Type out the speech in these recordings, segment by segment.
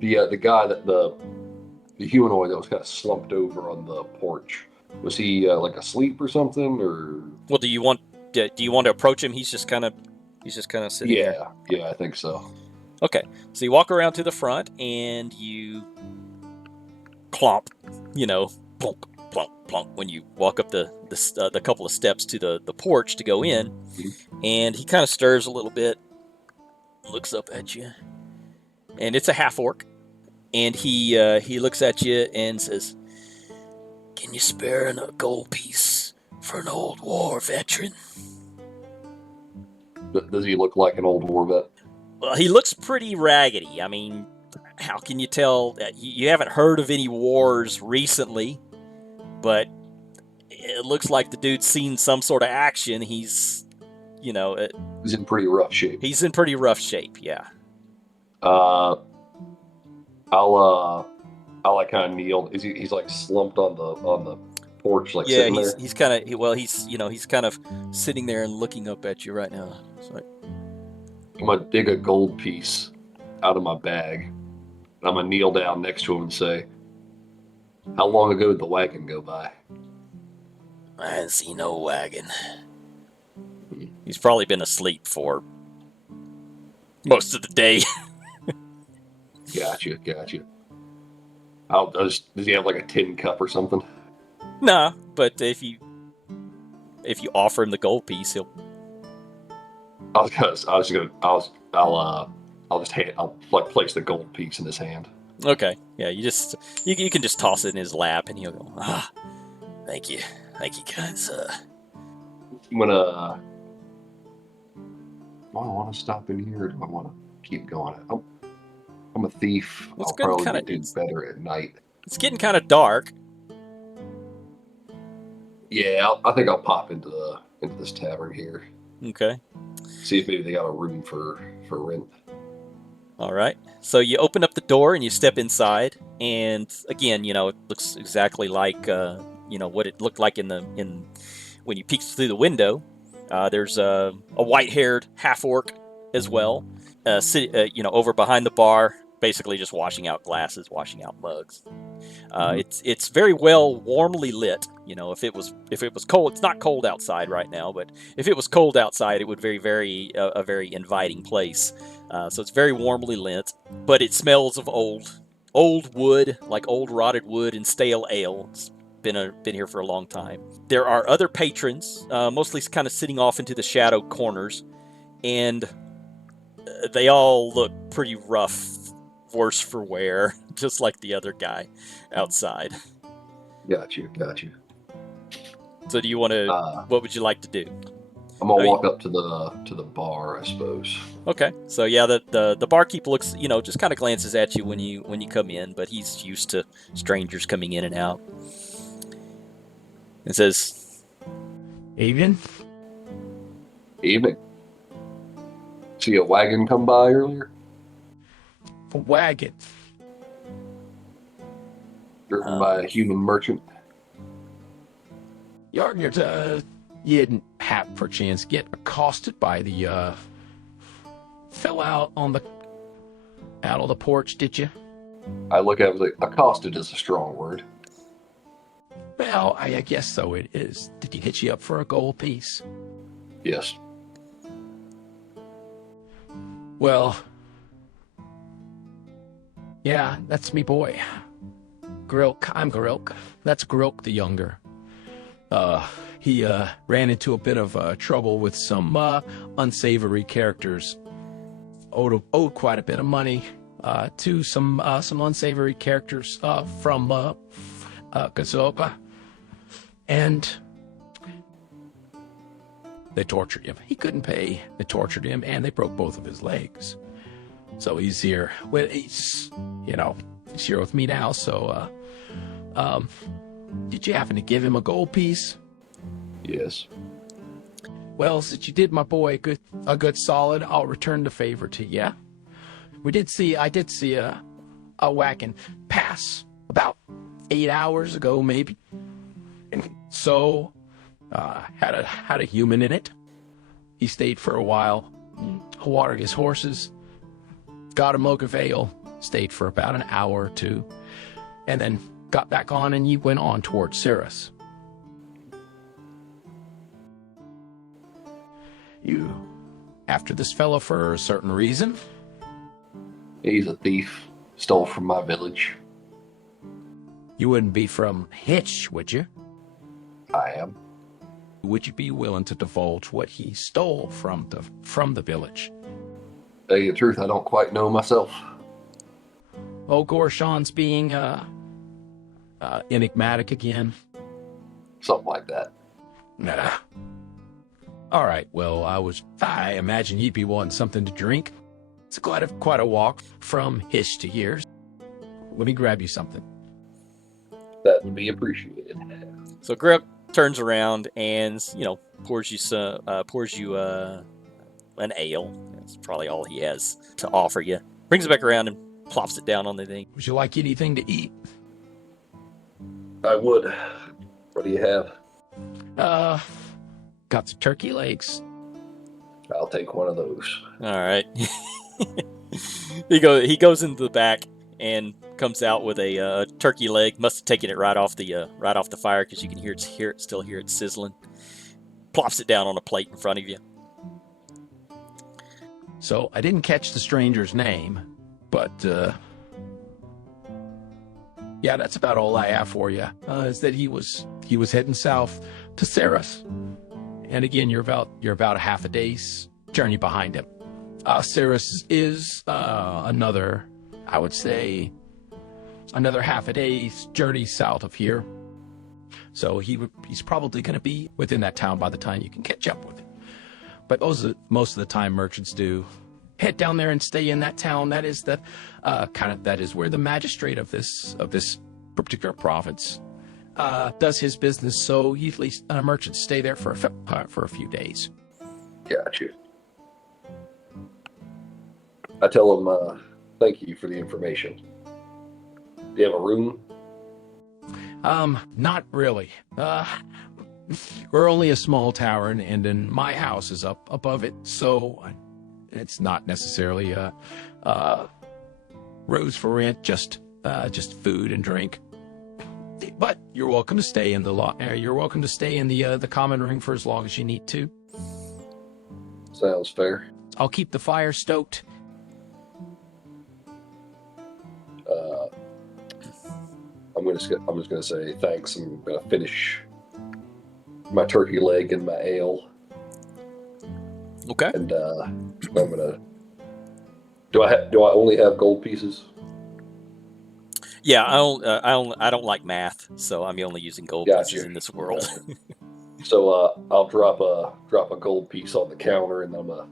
The guy the humanoid that was kind of slumped over on the porch. Was he like asleep or something? Or Well, do you want to approach him? He's just kind of sitting there. yeah, I think so. Okay, so you walk around to the front and you clomp, plunk, plunk, plunk when you walk up the couple of steps to the porch to go in, Mhm. and he kind of stirs a little bit, looks up at you, and it's a half orc, and he looks at you and says, "Can you spare a gold piece for an old war veteran?" Does he look like an old war vet? Well, he looks pretty raggedy. I mean, how can you tell? You haven't heard of any wars recently, but it looks like the dude's seen some sort of action. You know, uh, He's in pretty rough shape. he's in pretty rough shape. Yeah. Uh, I'll I'll like kind of kneel. He's like slumped on the porch, like Yeah, sitting he's there. he's kind of well, he's kind of sitting there and looking up at you right now. It's like, I'm gonna dig a gold piece out of my bag. I'm gonna kneel down next to him and say, "How long ago did the wagon go by?" I haven't seen no wagon. He's probably been asleep for most of the day. Gotcha, gotcha. Does he have like a tin cup or something? Nah, but if you offer him the gold piece, he'll. I'll like place the gold piece in his hand. Okay, yeah, you can just toss it in his lap, and he'll go, thank you, kind sir. I'm gonna. Do I want to stop in here, or do I want to keep going? I'm a thief. Well, I'll probably do it's better at night. getting kind of dark. Yeah, I think I'll pop into this tavern here. Okay, See if maybe they got a room for rent. all right. So you open up the door and you step inside, and again, it looks exactly like what it looked like in when you peeked through the window. There's a white-haired half orc as well, over behind the bar, basically just washing out glasses, washing out mugs. It's very well warmly lit. If it was cold, it's not cold outside right now, but if it was cold outside, it would very a very inviting place. So it's very warmly lit, but it smells of old wood, like old rotted wood and stale ale. It's been here for a long time. There are other patrons, mostly kind of sitting off into the shadow corners, and they all look pretty rough, worse for wear, just like the other guy outside. Got you. So do you want to? Uh, What would you like to do? I'm gonna I mean, walk up to the bar, I suppose. okay. So yeah, the barkeep looks, just kind of glances at you when you come in, but he's used to strangers coming in and out. And says, Evening. Evening. See a wagon come by earlier, A wagon. driven by a human merchant. You didn't have perchance get accosted by the fell out on the porch, did you? I look at it like accosted is a strong word. Well, I guess so it is. Did he hit you up for a gold piece? Yes. Well, yeah, that's me boy. Grilk, I'm Grilk. That's Grilk the younger. He ran into a bit of trouble with some unsavory characters. Owed quite a bit of money to some unsavory characters from Kazoka. And they tortured him. He couldn't pay. They tortured him, and they broke both of his legs. So he's here. Well, he's here with me now. So, did you happen to give him a gold piece? Yes. Well, since you did my boy a good solid, I'll return the favor to you. I did see a wagon pass about 8 hours ago, maybe. And so, had a human in it. He stayed for a while, watered his horses, got a mug of ale, stayed for about an hour or two, and then got back on and you went on towards Cirrus. You after this fellow for a certain reason? He's a thief. Stole from my village. You wouldn't be from Hitch, would you? I am. Would you be willing to divulge what he stole from the village? Tell you the truth, I don't quite know myself. Oh, Gorshon's being enigmatic again. Something like that. Nah. All right, well, I imagine you'd be wanting something to drink. It's quite a walk from Hitch to here. Let me grab you something. That would be appreciated. So Grip turns around and pours you an ale. That's probably all he has to offer you. Brings it back around and plops it down on the thing. Would you like anything to eat? I would. What do you have? Got some turkey legs. I'll take one of those. All right. He goes into the back and comes out with a turkey leg. Must have taken it right off the fire because you can still hear it sizzling. Plops it down on a plate in front of you. So I didn't catch the stranger's name, but yeah, that's about all I have for you. Is that he was heading south to Cirrus, and again, you're about a half a day's journey behind him. Cirrus is another half a day's journey south of here. So he's probably going to be within that town by the time you can catch up with him. But most of the time, merchants do head down there and stay in that town. That is that is where the magistrate of this particular province does his business. So usually merchants stay there for a few days. Gotcha. I tell him, thank you for the information. Do you have a room? Not really. We're only a small tower, and then my house is up above it, so it's not necessarily rooms for rent, just food and drink. But you're welcome to stay in the common room for as long as you need to. Sounds fair. I'll keep the fire stoked. I'm just gonna say thanks. I'm gonna finish my turkey leg and my ale, Okay. and I'm gonna. Do I only have gold pieces? Yeah, I don't like math, so I'm only using gold Gotcha. pieces in this world. So I'll drop a gold piece on the counter, and I'm gonna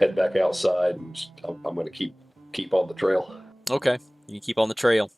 head back outside, and I'm gonna keep on the trail. Okay, you can keep on the trail.